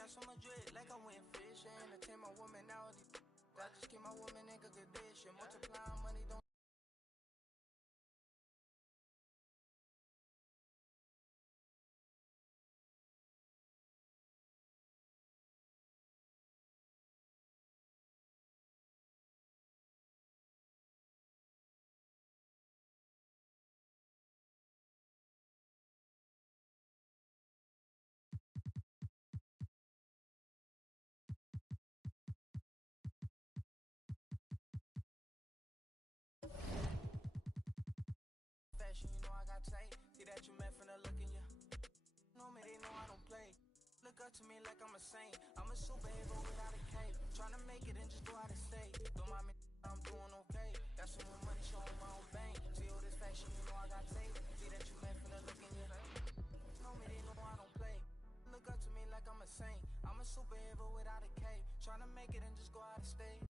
got so much drip, like I went fishing. Attend my woman now. I just keep my woman in good condition. Multiplying money, don't. Fashion, you know I got tape. See that you meant from the look in you. Know me, they know I don't play. Look up to me like I'm a saint. I'm a superhero without a cape. Trying to make it and just go out of state. Don't mind me, I'm doing okay. Got some more money showing my own bank. See all this fashion, you know I got tape. See that you meant from the look in you. Know me, they know I don't play. Look up to me like I'm a saint. I'm a superhero without a cape. Trying to make it and just go out of state.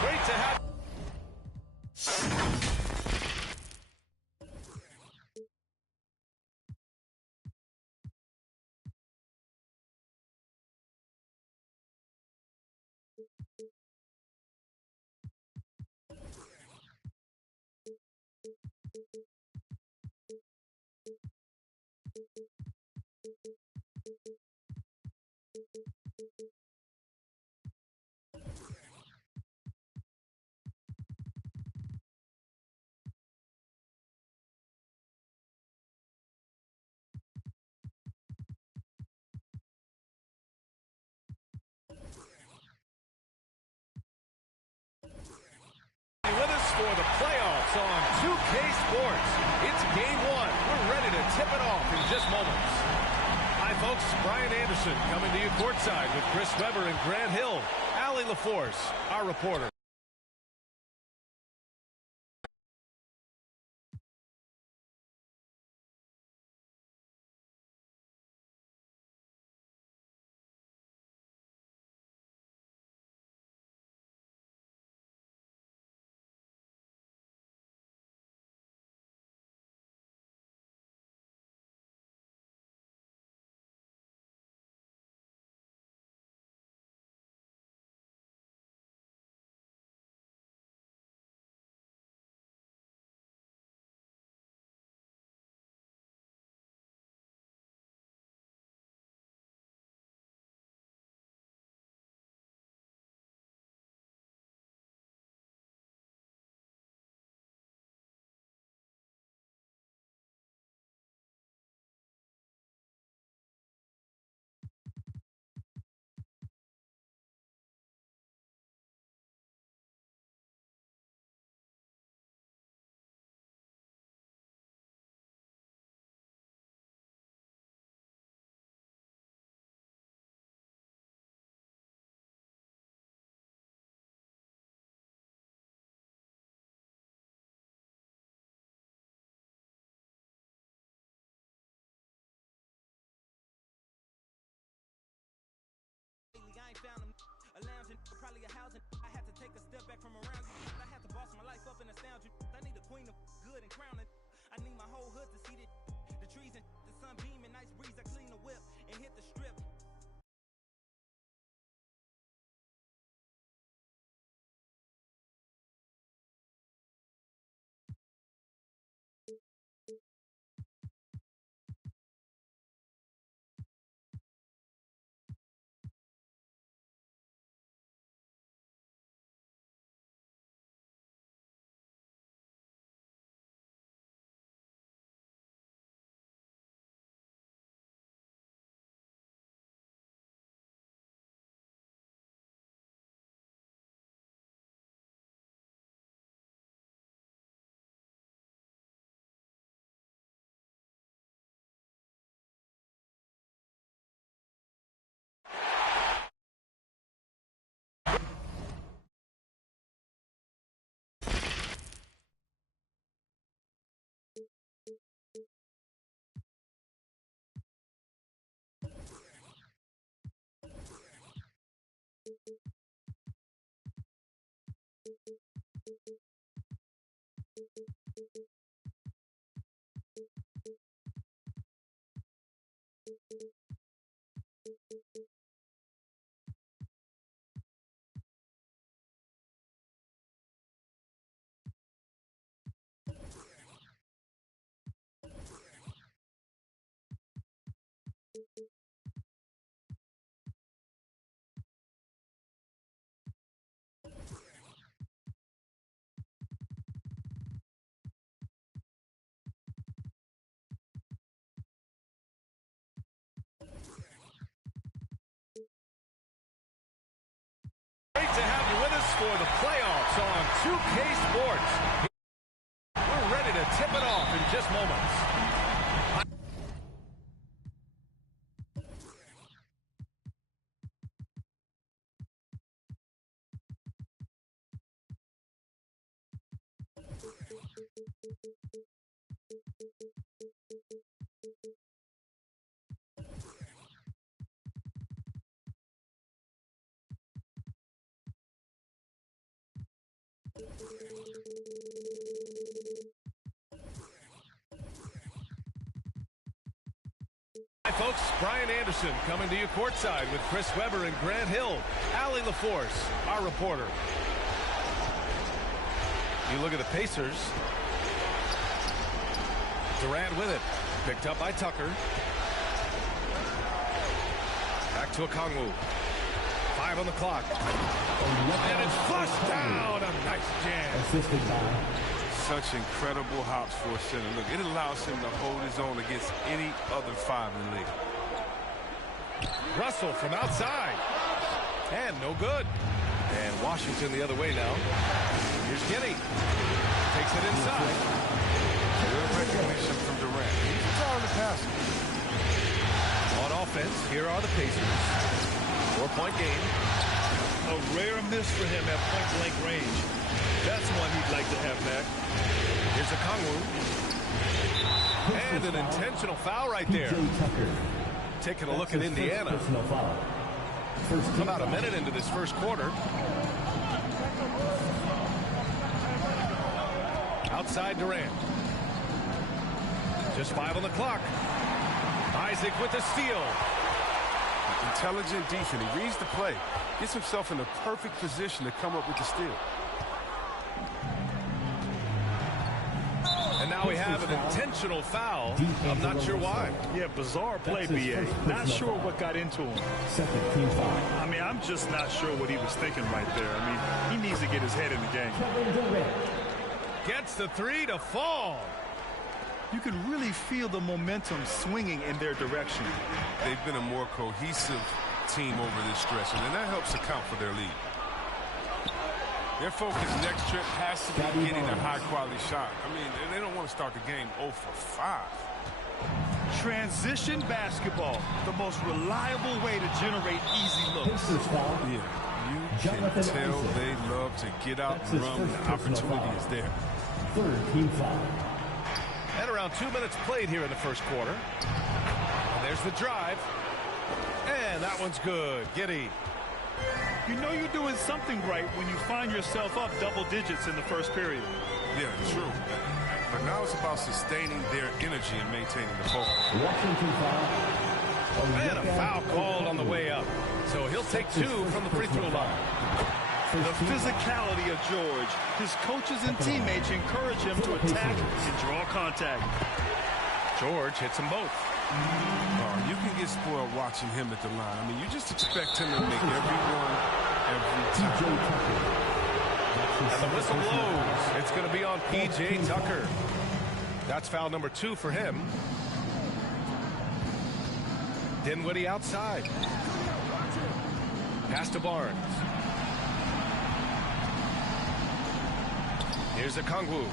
Great to have. With us for the playoffs on 2K Sports. It's game one. We're ready to tip it off in just moments. Hi, folks. Brian Anderson coming to you courtside with Chris Webber and Grant Hill. Allie LaForce, our reporter. I ain't found them. A lounging, probably a housing. I had to take a step back from around you. I had to boss my life up and astound you. I need a queen of good and crown it. I need my whole hood to see it. The trees and the sun beaming, nice breeze. I clean the whip and hit the strip. Great to have you with us for the playoffs on 2K Sports. We're ready to tip it off in just moments. Hi, folks. Brian Anderson coming to you courtside with Chris Webber and Grant Hill. Allie LaForce, our reporter. You look at the Pacers. Durant with it. Picked up by Tucker. Back to Okongwu. 5 on the clock. And it's flushed down. A nice jam. Assisted by. Such incredible hops for a center. Look, it allows him to hold his own against any other 5 in the league. Russell from outside. And no good. And Washington the other way now. Here's Giddey. Takes it inside. Good recognition from Durant. He's a talented passer. On offense, here are the Pacers. 4-point game. A rare miss for him at point-blank range. That's one he'd like to have back. Here's Okongwu. And an intentional foul right there. Taking a look at Indiana. About a minute into this first quarter. Outside Durant. Just 5 on the clock. Isaac with the steal. Intelligent defense. He reads the play. Gets himself in the perfect position to come up with the steal. And now we have an intentional foul. I'm not sure why. Yeah, bizarre play, B.A. Not sure what got into him. Second team foul. I mean, I'm just not sure what he was thinking right there. I mean, he needs to get his head in the game. Gets the 3 to fall. You can really feel the momentum swinging in their direction. They've been a more cohesive team over this stretch, and that helps account for their lead. Their focus next trip has to be getting a high-quality shot. I mean, they don't want to start the game 0 for 5. Transition basketball, the most reliable way to generate easy looks. Yeah, you can tell they love to get out and run when the opportunity is there. Third team foul. And around 2 minutes played here in the first quarter. And there's the drive. And that one's good. Giddey. You know you're doing something right when you find yourself up double digits in the first period. Yeah, true. But now it's about sustaining their energy and maintaining the focus. Washington foul. And a foul called on the way up. So he'll take 2 from the free throw line. The physicality of George. His coaches and teammates encourage him to attack and draw contact. George hits them both. You can get spoiled watching him at the line. I mean, you just expect him to make every one, every time. And the whistle blows. It's going to be on P.J. Tucker. That's foul number 2 for him. Dinwiddie outside. Pass to Barnes. Here's Okongwu.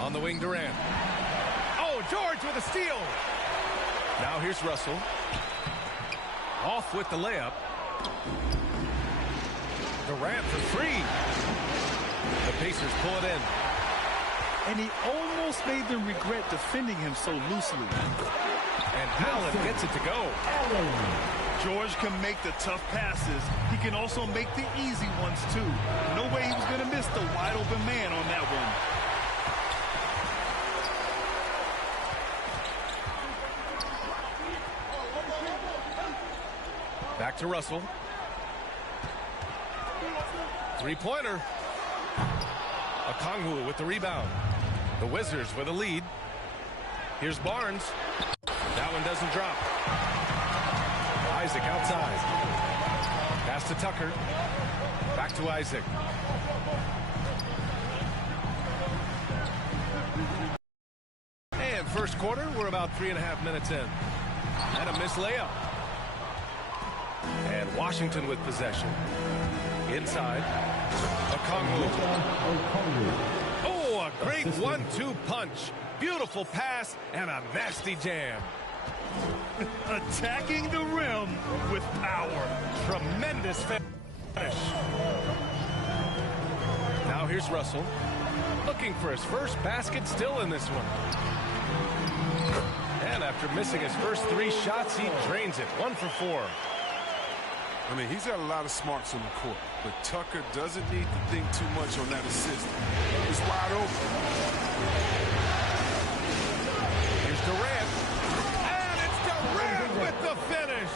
On the wing, Durant. Oh, George with a steal. Now here's Russell. Off with the layup. Durant for 3. The Pacers pull it in. And he almost made them regret defending him so loosely. And Allen gets it to go. George can make the tough passes. He can also make the easy ones, too. No way he was going to miss the wide-open man on that one. Back to Russell. Three-pointer. Okongwu with the rebound. The Wizards with a lead. Here's Barnes. That one doesn't drop. Isaac outside. Pass to Tucker. Back to Isaac. And first quarter, we're about 3.5 minutes in. And a missed layup. And Washington with possession. Inside. Okongwu. Oh, a great 1-2 punch. Beautiful pass and a nasty jam. Attacking the rim with power. Tremendous finish. Now here's Russell. Looking for his first basket still in this one. And after missing his first 3 shots, he drains it. 1 for 4. I mean, he's got a lot of smarts on the court, but Tucker doesn't need to think too much on that assist. He's wide open. Here's Durant. And it's Durant with the finish.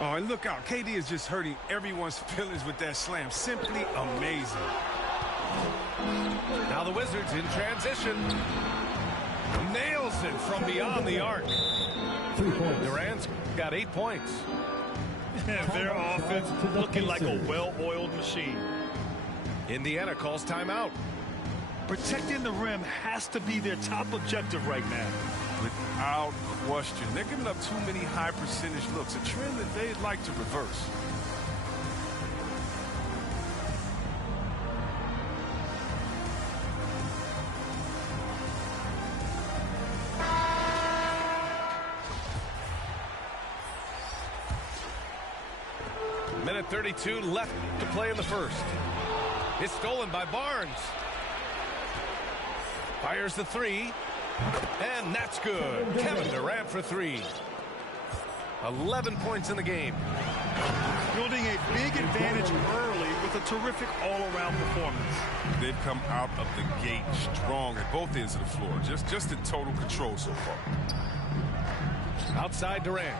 Oh, and look out. KD is just hurting everyone's feelings with that slam. Simply amazing. Now the Wizards in transition. Nails it from beyond the arc. 3 points. Durant's got 8 points. Their offense looking like a well-oiled machine. Indiana calls timeout. Protecting the rim has to be their top objective right now. Without question. They're giving up too many high-percentage looks, a trend that they'd like to reverse. Minute 32 left to play in the first. It's stolen by Barnes. Fires the 3. And that's good. Kevin Durant for 3. 11 points in the game. Building a big advantage early with a terrific all-around performance. They've come out of the gate strong at both ends of the floor. Just in total control so far. Outside Durant.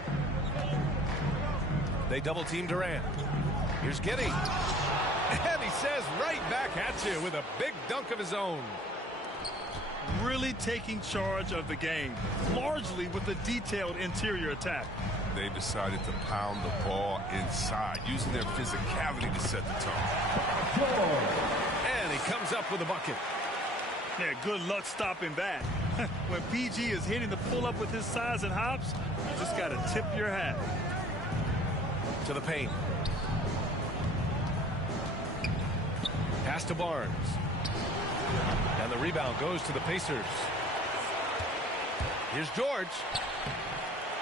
They double-team Durant. Here's Giddey. And he says right back at you with a big dunk of his own. Really taking charge of the game, largely with a detailed interior attack. They decided to pound the ball inside, using their physicality to set the tone. And he comes up with a bucket. Yeah, good luck stopping that. When PG is hitting the pull-up with his size and hops, you just got to tip your hat. To the paint. Pass to Barnes. And the rebound goes to the Pacers. Here's George.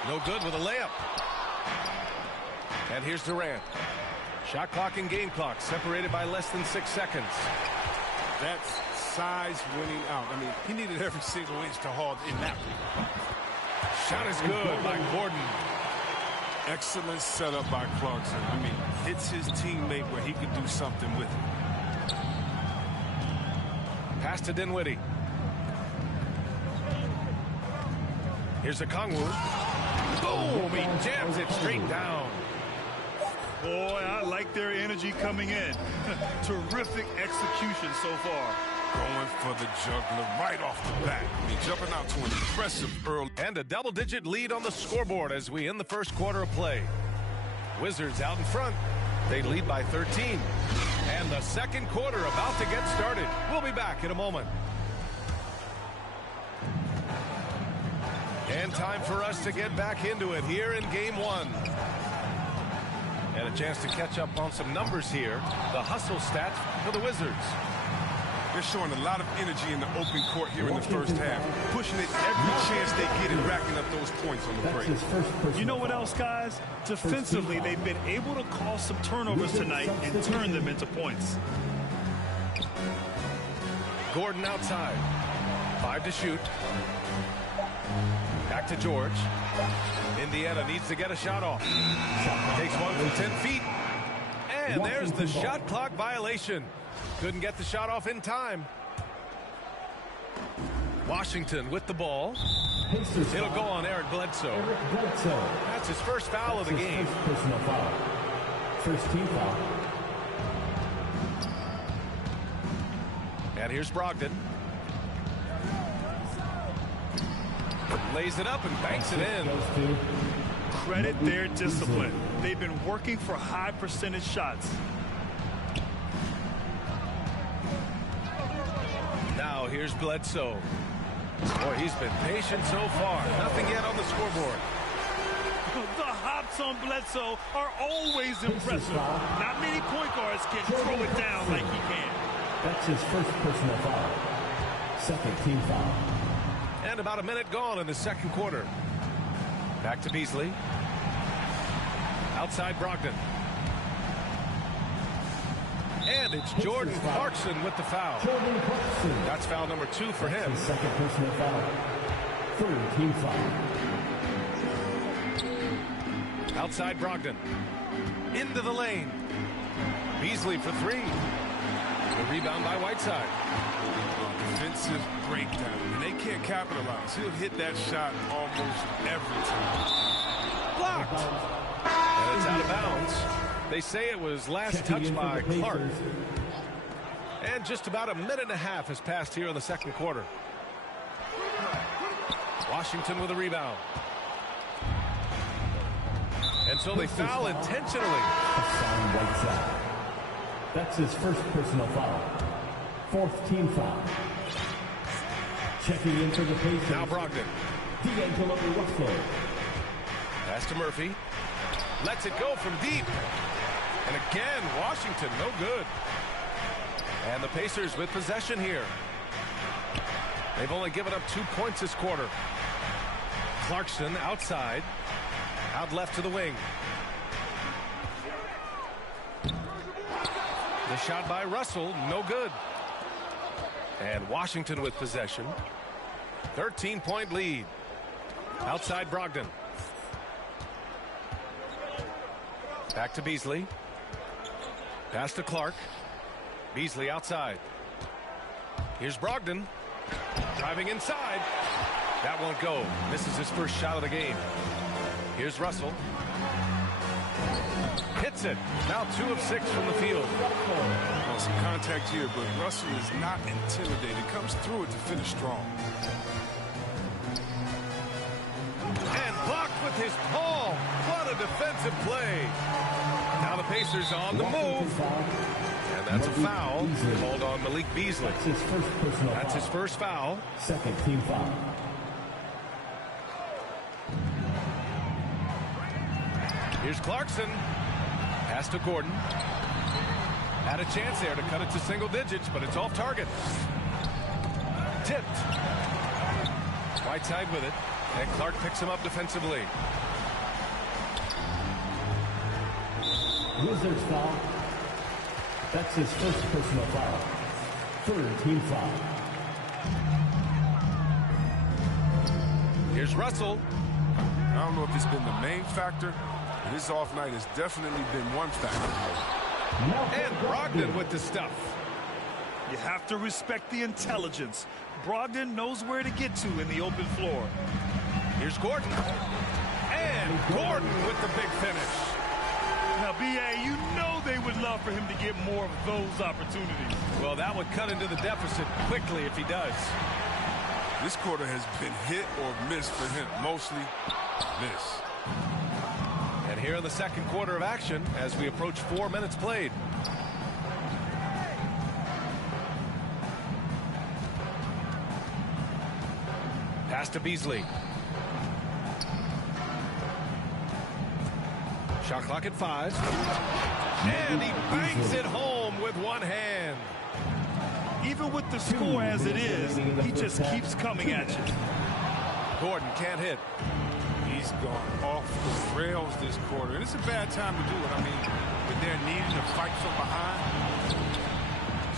No good with a layup. And here's Durant. Shot clock and game clock separated by less than 6 seconds. That's size winning out. I mean, he needed every single inch to haul in that one. Shot is good by Gordon. Excellent setup by Clarkson. I mean, hits his teammate where he could do something with it. Pass to Dinwiddie. Here's a Kongwu. Boom! He jams it straight down. Boy, I like their energy coming in. Terrific execution so far. Going for the juggler right off the bat. I mean, jumping out to an impressive early. And a double-digit lead on the scoreboard as we end the first quarter of play. Wizards out in front. They lead by 13. And the second quarter about to get started. We'll be back in a moment. And time for us to get back into it here in game one. And a chance to catch up on some numbers here. The hustle stats for the Wizards. They're showing a lot of energy in the open court here in the first half. Pushing it every chance they get and racking up those points on the break. You know what else, guys? Defensively, they've been able to cause some turnovers tonight and turn them into points. Gordon outside. 5 to shoot. Back to George. Indiana needs to get a shot off. Takes one from 10 feet. And there's the shot clock violation. Couldn't get the shot off in time. Washington with the ball. It'll go on Eric Bledsoe. That's his first foul of the game. Personal foul. First team foul. And here's Brogdon. Lays it up and banks it in. Credit their discipline. They've been working for high percentage shots. Now here's Bledsoe. Boy, he's been patient so far. Nothing yet on the scoreboard. The hops on Bledsoe are always impressive. Not many point guards can throw it down like he can. That's his first personal foul. Second team foul. And about a minute gone in the second quarter. Back to Beasley. Outside Brogdon. And it's Jordan Clarkson with the foul. Jordan Clarkson. That's foul number 2 for him. His second personal foul. Third team foul. Outside Brogdon. Into the lane. Beasley for 3. The rebound by Whiteside. Defensive breakdown. And they can't capitalize. He'll hit that shot almost every time. Blocked. And it's out of bounds. They say it was last touched by Clark. And just about a minute and a half has passed here in the second quarter. Washington with a rebound. And so they foul intentionally. Hassan Whiteside. That's his first personal foul. Fourth team foul. Checking in for the Pacers. Now Brogdon. D'Angelo Russell. Pass to Murphy. Lets it go from deep. And again, Washington, no good. And the Pacers with possession here. They've only given up 2 points this quarter. Clarkson outside. Out left to the wing. The shot by Russell, no good. And Washington with possession. 13-point lead. Outside Brogdon. Back to Beasley. Pass to Clark. Beasley outside. Here's Brogdon. Driving inside. That won't go. Misses his first shot of the game. Here's Russell. Hits it. Now 2 of 6 from the field. Well, some contact here, but Russell is not intimidated. Comes through it to finish strong. And blocked with his palm. What a defensive play. Now the Pacers on the move. And that's a foul called on Malik Beasley. That's his first personal That's his first foul. Second team foul. Here's Clarkson. Pass to Gordon. Had a chance there to cut it to single digits, but it's off target. Tipped. Whiteside with it. And Clark picks him up defensively. Wizards foul. That's his first personal foul. Third team foul. Here's Russell. I don't know if it's been the main factor, And his off night has definitely been one factor. And Brogdon with the stuff. You have to respect the intelligence. Brogdon knows where to get to in the open floor. Here's Gordon. And Gordon with the big finish. Now, B.A., you know they would love for him to get more of those opportunities. Well, that would cut into the deficit quickly if he does. This quarter has been hit or miss for him. Mostly miss. And here in the second quarter of action as we approach 4 minutes played. Pass to Beasley. Shot clock at 5. And he banks it home with one hand. Even with the score as it is, he just keeps coming at you. Gordon can't hit. He's gone off the rails this quarter. And it's a bad time to do it. I mean, when they're needing to fight from behind.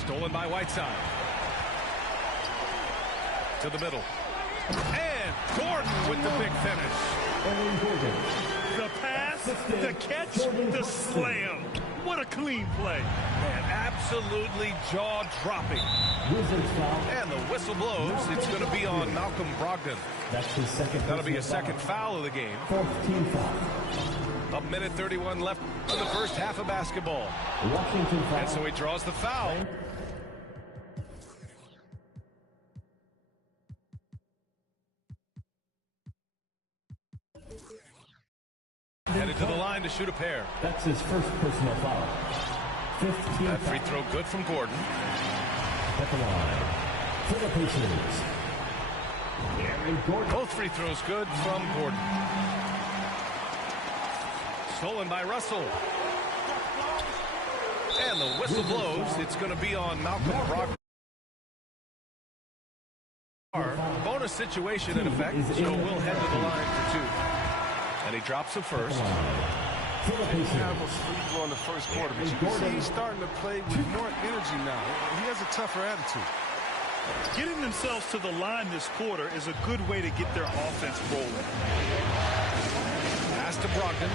Stolen by Whiteside. To the middle. And Gordon with the big finish. The pass, the catch, the slam. What a clean play. Man, absolutely jaw-dropping. And the whistle blows. It's going to be on Malcolm Brogdon. That's his second. That'll be a second foul of the game. Fourth team foul. A minute 31 left in the first half of basketball. Washington foul. And so he draws the foul. Headed to the line to shoot a pair. That's his first personal foul. Fifth team That foul. free throw good from Gordon. At the line for the Pacers. Aaron Gordon. Both free throws good from Gordon. Stolen by Russell. And the whistle blows. It's going to be on Malcolm Brogdon. Bonus situation in effect, so we'll head to the line for 2. And he drops him first. For the Pacers. Have a free throw in the first quarter, but you can see he's starting to play with more energy now. He has a tougher attitude. Getting themselves to the line this quarter is a good way to get their offense rolling. Pass to Brogdon.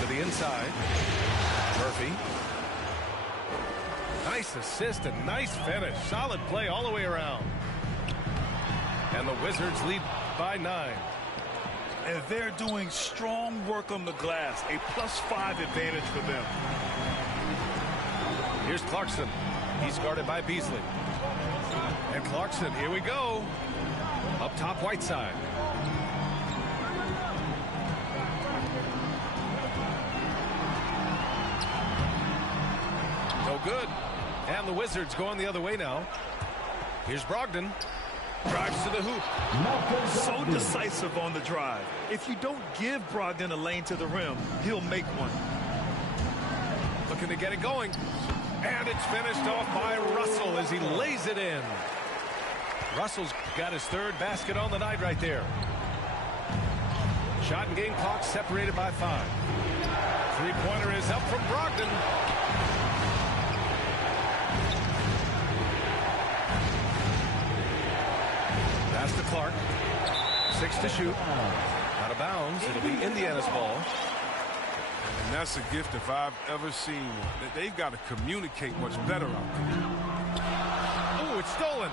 To the inside. Murphy. Nice assist and nice finish. Solid play all the way around. And the Wizards lead by 9. And they're doing strong work on the glass. A +5 advantage for them. Here's Clarkson. He's guarded by Beasley. And Clarkson, here we go. Up top, Whiteside. No good. And the Wizards going the other way now. Here's Brogdon. Drives to the hoop. So decisive on the drive. If you don't give Brogdon a lane to the rim, he'll make one. Looking to get it going. And it's finished off by Russell as he lays it in. Russell's got his 3rd basket on the night right there. Shot and game clock separated by 5. Three-pointer is up from Brogdon. Pass to Clark. 6 to shoot. Out of bounds. It'll be Indiana's ball. And that's a gift if I've ever seen one. They've got to communicate much better out there. Ooh, it's stolen.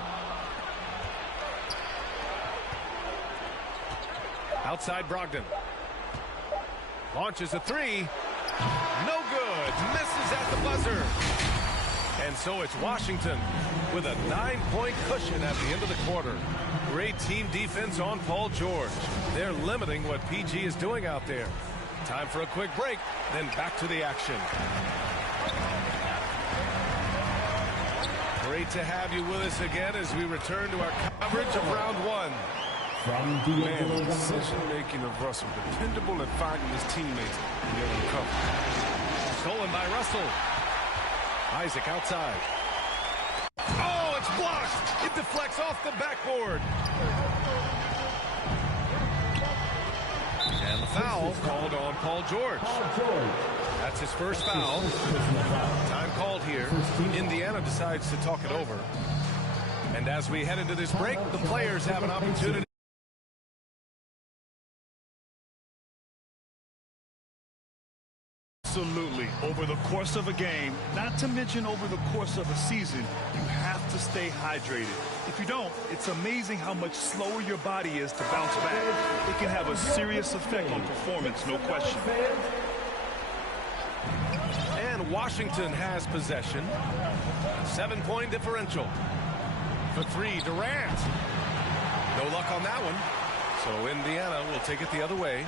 Outside Brogdon. Launches a 3. No good. Misses at the buzzer. And so it's Washington with a 9-point cushion at the end of the quarter. Great team defense on Paul George. They're limiting what PG is doing out there. Time for a quick break, then back to the action. Great to have you with us again as we return to our coverage of round 1. Man, the decision-making of Russell, dependable at finding his teammates and getting them covered. Stolen by Russell. Isaac outside. Oh, it's blocked. It deflects off the backboard. And the foul called on Paul George. That's his first foul. Time called here. Indiana decides to talk it over. And as we head into this break, the players have an opportunity Absolutely. Over the course of a game, not to mention over the course of a season, you have to stay hydrated. If you don't, it's amazing how much slower your body is to bounce back. It can have a serious effect on performance, no question. And Washington has possession. 7-point differential. For three, Durant. No luck on that one. So Indiana will take it the other way.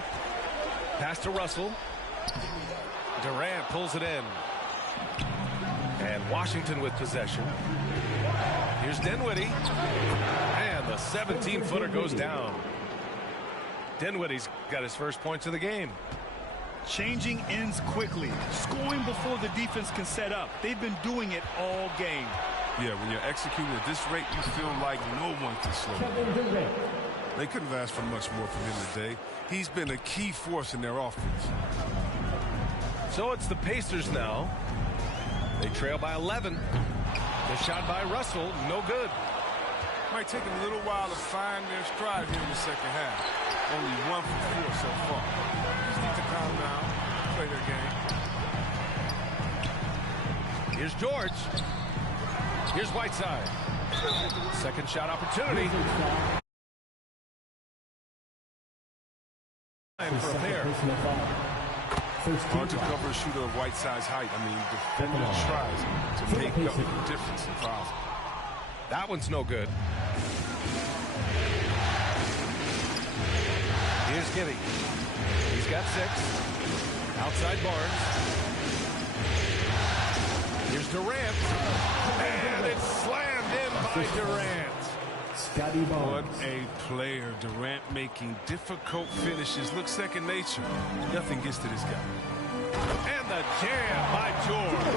Pass to Russell. Durant pulls it in. And Washington with possession. Here's Dinwiddie. And the 17-footer goes down. Dinwiddie's got his first points of the game. Changing ends quickly. Scoring before the defense can set up. They've been doing it all game. Yeah, when you're executing at this rate, you feel like no one can slow you. They couldn't have asked for much more from him today. He's been a key force in their offense. So it's the Pacers now. They trail by 11. The shot by Russell, no good. Might take them a little while to find their stride here in the second half. Only 1 for 4 so far. Just need to calm down, play their game. Here's George. Here's Whiteside. Second shot opportunity. For a pair. Hard to cover a shooter of Whiteside's height. I mean, defender tries to make up the difference in fouls. That one's no good. Here's Giddey. He's got 6. Outside Barnes. Here's Durant. And it's slammed in by Durant. What a player. Durant making difficult finishes look second nature. Nothing gets to this guy. And the jam by George.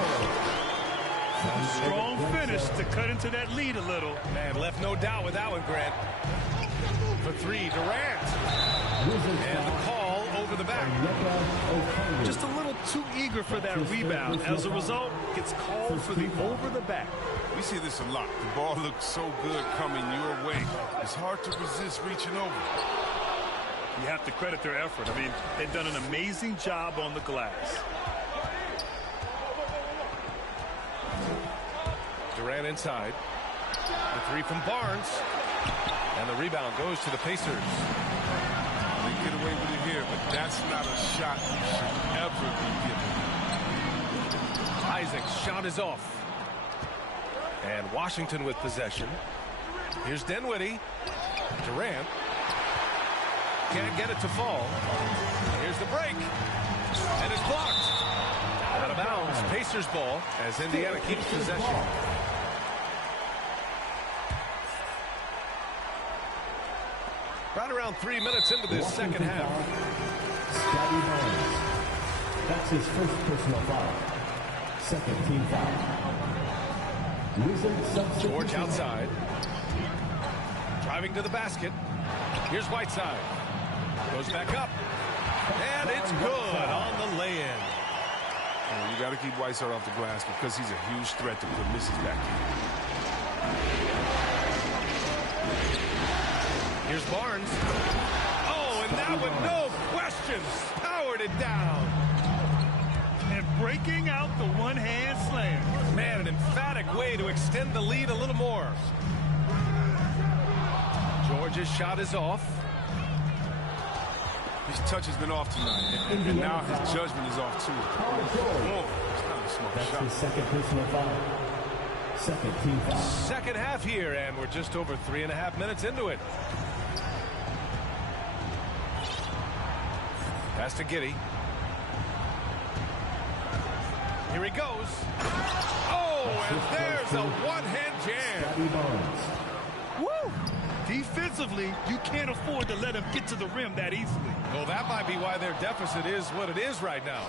Strong finish to cut into that lead a little. Man, left no doubt with that one, Grant. For three, Durant. And the call over the back. Just a little too eager for that rebound. As a result, gets called for the over the back. We see this a lot. The ball looks so good coming your way. It's hard to resist reaching over. You have to credit their effort. I mean, they've done an amazing job on the glass. Durant inside. The three from Barnes. And the rebound goes to the Pacers. They get away with it here, but that's not a shot you should ever be given. Isaac's shot is off. And Washington with possession. Here's Dinwiddie. Durant. Can't get it to fall. Here's the break. And it's blocked. Out of bounds. Pacers ball as Indiana keeps possession. Right around 3 minutes into this second half. Scotty Barnes. That's his first personal foul. Second team foul. George outside. Driving to the basket. Here's Whiteside. Goes back up. And it's good on the lay-in. You got to keep Whiteside off the glass because he's a huge threat to put misses back in. Here's Barnes. Oh, and that one, no questions. Powered it down. And breaking out the one-hand slam. Man, an emphatic way to extend the lead a little more. George's shot is off. His touch has been off tonight, and now his judgment is off too. Oh, it's not a smart That's shot. his second personal foul. Second team foul. Second half here, and we're just over 3.5 minutes into it. Pass to Giddey. Here he goes. Oh, and there's a one-hand jam. Scotty Barnes. Woo! Defensively, you can't afford to let him get to the rim that easily. Well, that might be why their deficit is what it is right now.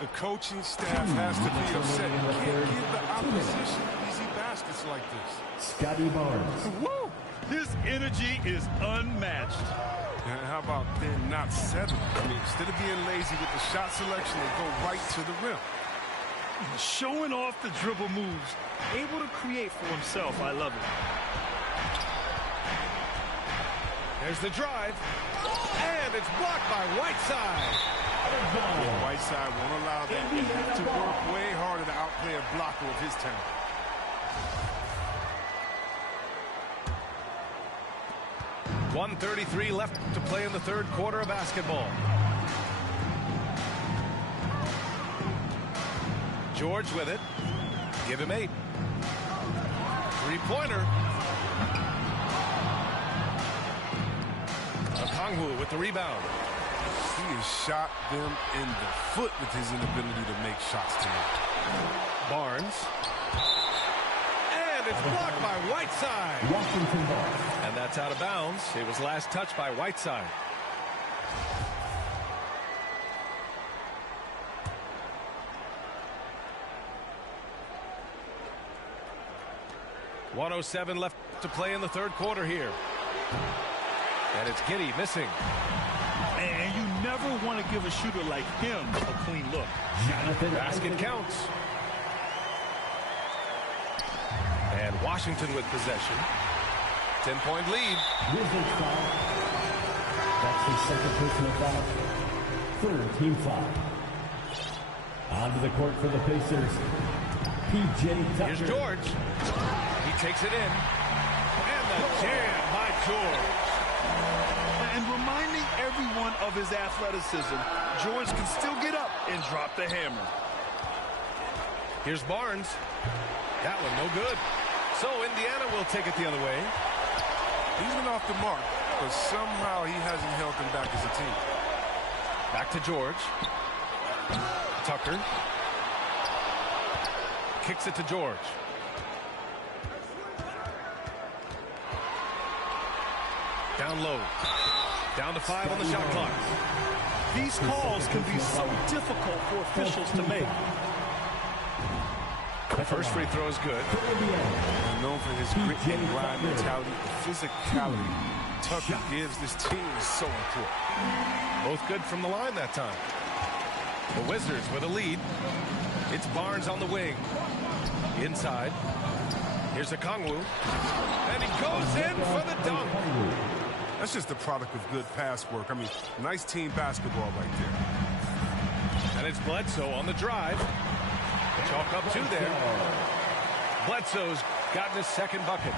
The coaching staff has to be upset. You can't give the opposition easy baskets like this. Scotty Barnes. Woo! His energy is unmatched. And how about then not settling? I mean, instead of being lazy with the shot selection, they go right to the rim. Showing off the dribble moves. Able to create for himself. I love it. There's the drive. And it's blocked by Whiteside. Whiteside won't allow that. He has to work way harder to outplay a blocker of his talent. .133 left to play in the third quarter of basketball. George with it. Give him 8. Three-pointer. Okongwu with the rebound. He has shot them in the foot with his inability to make shots tonight. Barnes. And it's blocked by Whiteside. Washington ball. And that's out of bounds. It was last touched by Whiteside. .107 left to play in the third quarter here. And it's Giddey missing. And you never want to give a shooter like him a clean look. Basket counts. And Washington with possession. 10-point lead. Wizards foul. That's his second personal foul. Third team foul. Onto the court for the Pacers. P.J. Tucker. Here's George. He takes it in. And the jam by George. And reminding everyone of his athleticism, George can still get up and drop the hammer. Here's Barnes. That one no good. So Indiana will take it the other way. He's been off the mark, but somehow he hasn't held them back as a team. Back to George. Tucker. Kicks it to George. Down low. Down to 5 on the shot clock. These calls can be so difficult for officials to make. The first free throw is good. And known for his grit and grind mentality, the physicality Tucker gives this team is so important. Both good from the line that time. The Wizards with a lead. It's Barnes on the wing. Inside. Here's Okongwu. And he goes in for the dunk. That's just the product of good pass work. I mean, nice team basketball right there. And it's Bledsoe on the drive. Chalk up 2 there. Bledsoe's gotten his second bucket.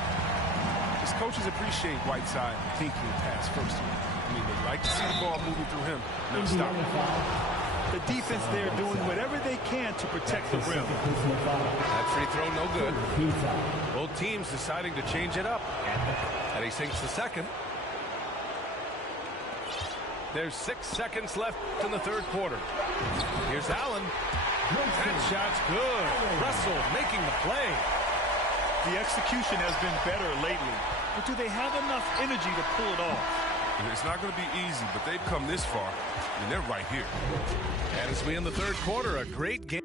His coaches appreciate Whiteside thinking pass first. I mean, they like to see the ball moving through him. No stop. The defense there doing whatever they can to protect the rim. That free throw no good. Both teams deciding to change it up. And he sinks the second. There's 6 seconds left in the third quarter. Here's Allen. That shot's good. Russell making the play. The execution has been better lately. But do they have enough energy to pull it off? It's not going to be easy, but they've come this far, and they're right here. And as we in the third quarter, a great game.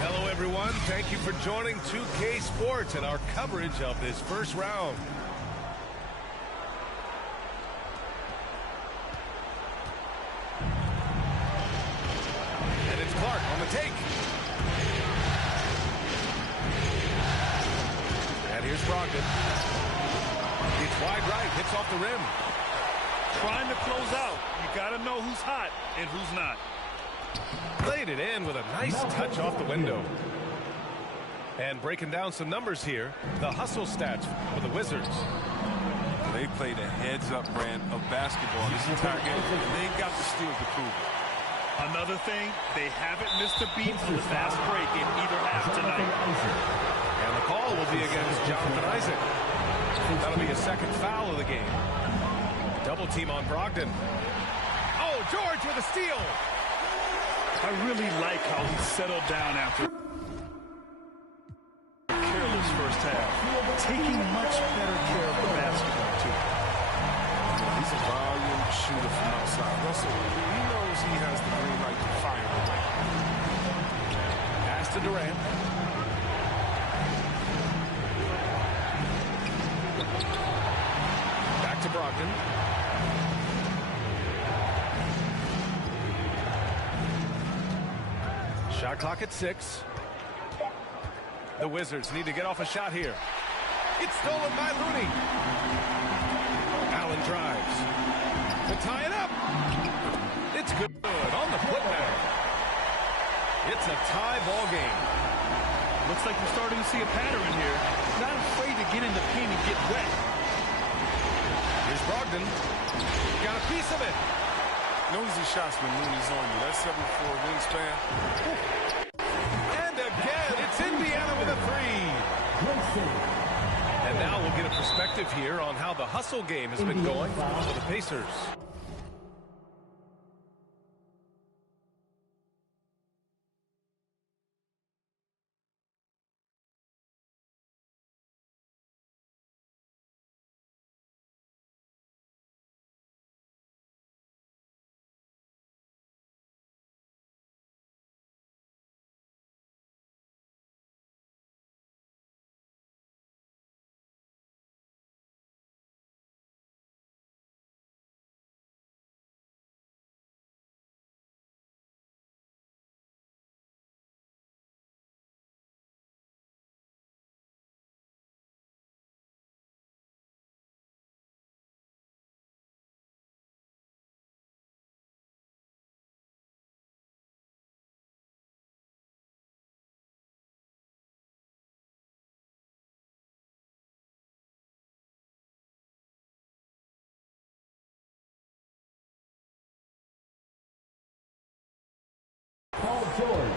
Hello, everyone. Thank you for joining 2K Sports and our coverage of this first round. And it's Clark on the take. And here's Brogdon. It's wide right, hits off the rim. Trying to close out. You got to know who's hot and who's not. Played it in with a nice touch off the window. And breaking down some numbers here, the hustle stats for the Wizards. They played a heads-up brand of basketball this entire game, and they've got the steals to prove it. Another thing, they haven't missed a beat on the fast break in either half tonight. And the call will be against Jonathan Isaac. That'll be a second foul of the game. Double team on Brogdon. Oh, George with a steal. I really like how he settled down after a careless first half, taking much better care of the basketball, too. He's a volume shooter from outside. Russell, he knows he has the green light to fire away. Pass to Durant. Back to Brogdon. Shot clock at 6. The Wizards need to get off a shot here. It's stolen by Looney. Allen drives to tie it up. It's good on the putback. It's a tie ball game. Looks like we're starting to see a pattern here. Not afraid to get in the paint and get wet. Here's Brogdon. Got a piece of it. No easy shots when Looney's on you. That's 7'4" wingspan. And again, it's Indiana with a three. And now we'll get a perspective here on how the hustle game has been going for the Pacers.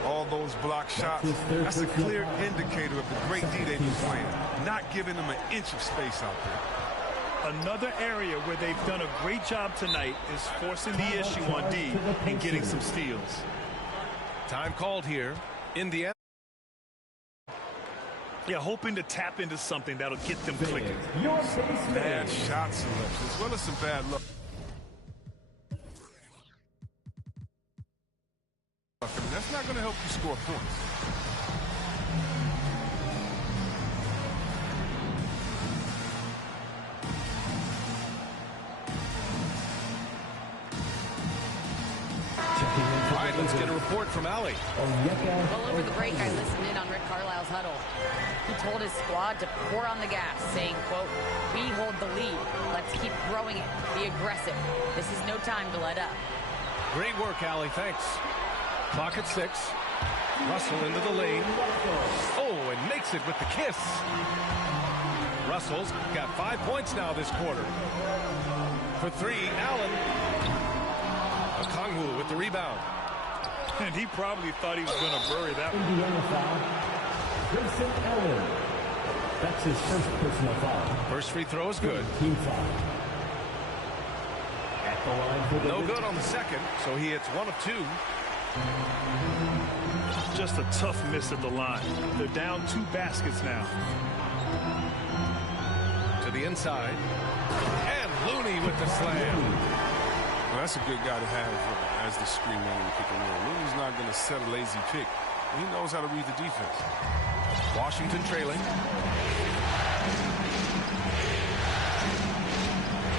All those block shots, that's a clear indicator of the great D they've been playing. Not giving them an inch of space out there. Another area where they've done a great job tonight is forcing the issue on D and getting some steals. Time called here. Indiana. Yeah, hoping to tap into something that'll get them clicking. Bad shot selection as well as some bad luck. That's not going to help you score points. All right, let's get a report from Allie. Well, over the break, I listened in on Rick Carlisle's huddle. He told his squad to pour on the gas, saying, quote, "We hold the lead. Let's keep growing it. Be aggressive. This is no time to let up." Great work, Allie. Thanks. Clock at 6. Russell into the lane. Oh, and makes it with the kiss. Russell's got 5 points now this quarter. For 3, Allen. Okongwu with the rebound. And he probably thought he was going to bury that one. Indiana foul. Grayson Allen. That's his first personal foul. First free throw is good. Team foul. At the line for the No good on the second, so he hits 1 of 2. Just a tough miss at the line. They're down 2 baskets now. To the inside. And Looney with the slam. Well, that's a good guy to have as the screen man in the pick and roll. Looney's not going to set a lazy pick. He knows how to read the defense. Washington trailing.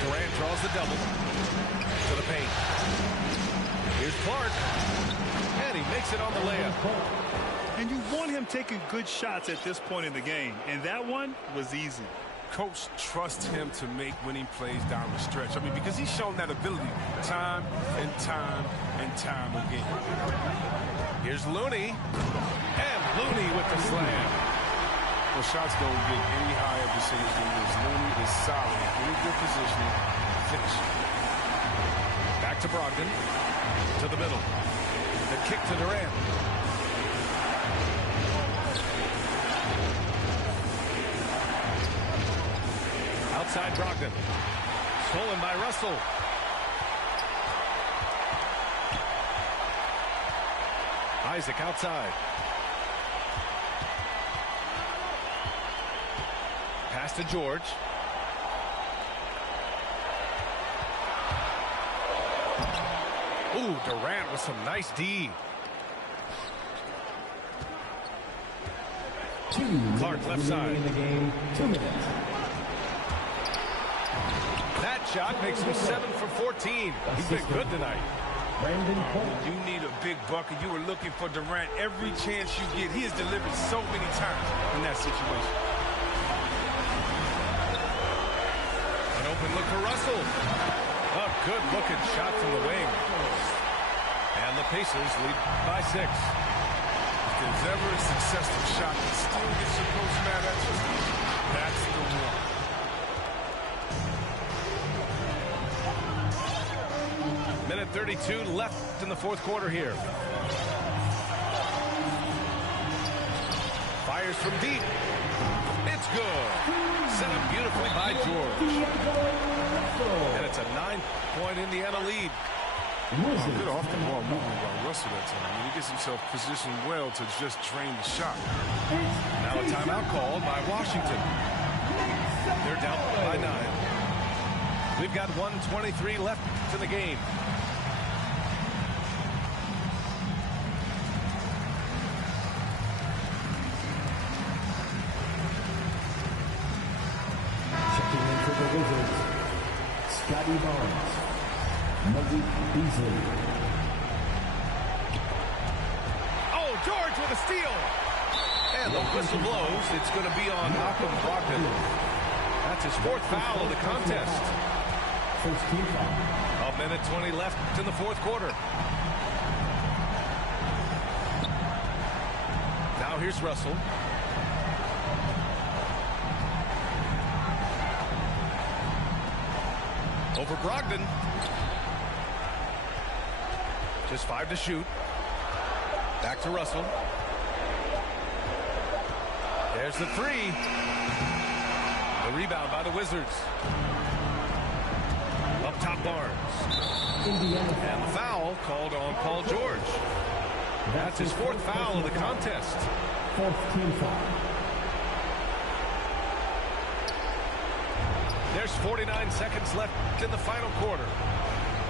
Durant draws the double. To the paint. Here's Clark. And he makes it on the layup. And you want him taking good shots at this point in the game. And that one was easy. Coach trusts him to make winning plays down the stretch. I mean, because he's shown that ability time and time and time again. Here's Looney. And Looney with the slam. Well, shots don't get any higher percentage than this. Looney is solid. In good position. Finish. Back to Brogdon. To the middle. The kick to Durant. Outside Brogdon. Stolen by Russell. Isaac outside. Pass to George. Ooh, Durant with some nice D. Clark left side. In the game, 2 minutes. That shot makes him 7 for 14. He's been good tonight. Brandon Cole. When you need a big bucket, you were looking for Durant every chance you get. He has delivered so many times in that situation. An open look for Russell. A good-looking shot from the wing. And the Pacers lead by 6. If there's ever a successful shot that still gets your coach mad at you, that's the one. Minute 32 left in the fourth quarter here. Fires from deep. It's good. Set up beautifully by George. And it's a 9-point Indiana lead. Good off the ball movement by Russell that time. I mean, he gets himself positioned well to just drain the shot. Now a timeout called by Washington. They're down by 9. We've got 1:23 left in the game. Checking in for the Wizards, Scotty Barnes, Malik Beasley. Oh, George with a steal. And the whistle blows. It's going to be on Malcolm Brogdon. That's his 4th foul of the contest. First team foul. A minute 20 left in the fourth quarter. Now here's Russell. Over Brogdon. Just 5 to shoot. Back to Russell. There's the 3. The rebound by the Wizards. Up top Barnes. Indiana And the foul called on Paul George. That's his 4th foul of the contest. 4th team foul. There's 49 seconds left in the final quarter.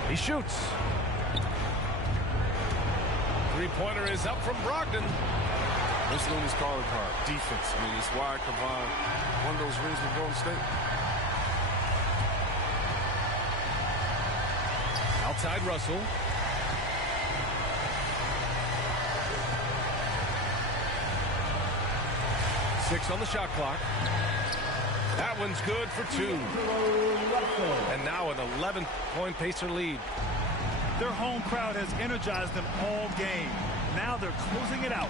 He shoots. Three-pointer is up from Brogdon. This is his calling card. Defense. I mean, it's why Kevon won those rings with Golden State. Outside Russell. Six on the shot clock. That one's good for 2. And now an 11-point Pacer lead. Their home crowd has energized them all game. Now they're closing it out.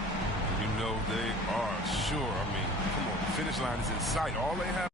You know they are sure. I mean, come on, the finish line is in sight. All they have